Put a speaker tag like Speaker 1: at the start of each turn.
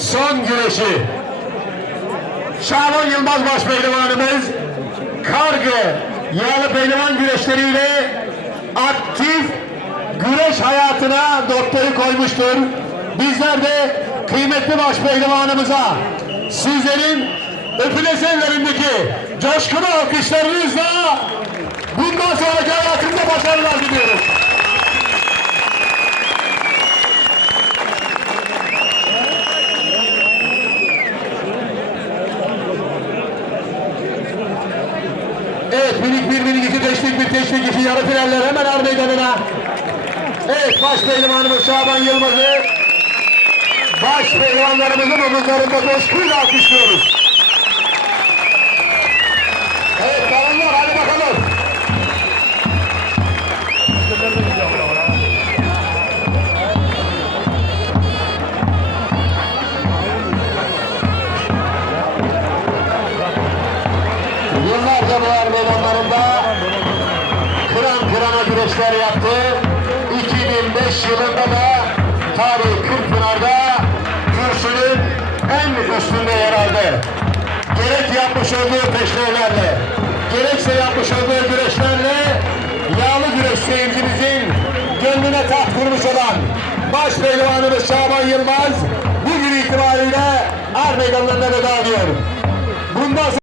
Speaker 1: son güreşi. Şaban Yılmaz baş pehlivanımız kargı yağlı pehlivan güreşleriyle aktif güreş hayatına noktayı koymuştur. Bizler de kıymetli baş pehlivanımıza sizlerin öpülesi ellerindeki coşkulu alkışlarınızla bundan sonraki hayatında Evet minik bir minik iki teşvik bir teşvik iki yarı finaller hemen ar meydanına. Evet baş pehlivanımız Şaban Yılmaz'ı baş pehlivanlarımızın omuzlarında coşkuyla alkışlıyoruz. Er meydanlarında kıran kırana güreşler yaptı. 2005 yılında da tarihi Kırkpınar'da kürsünün en üstünde yer aldı. Gerek yapmış olduğu peşrelerle, gerekse yapmış olduğu güreşlerle yağlı güreş seyircimizin gönlüne taht kurmuş olan baş pehlivanımız Şaban Yılmaz bugün itibariyle er meydanlarına veda ediyor. Bundan